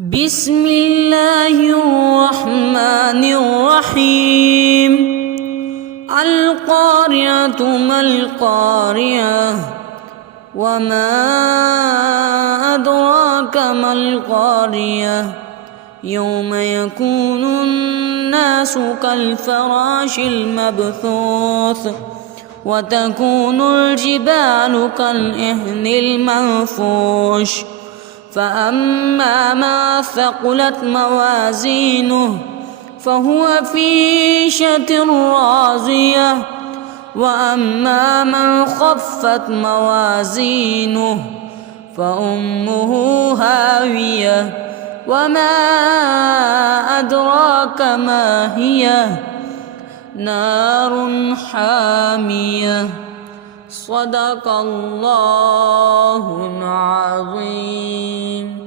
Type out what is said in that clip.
بسم الله الرحمن الرحيم. القارعة ما القارعة وما أدراك ما القارعة يوم يكون الناس كالفراش المبثوث وتكون الجبال كالعهن المنفوش فأما من ثقلت موازينه فهو في عيشة راضية وأما من خفت موازينه فأمه هاوية وما أدراك ما هي نار حامية. صدق الله العظيم.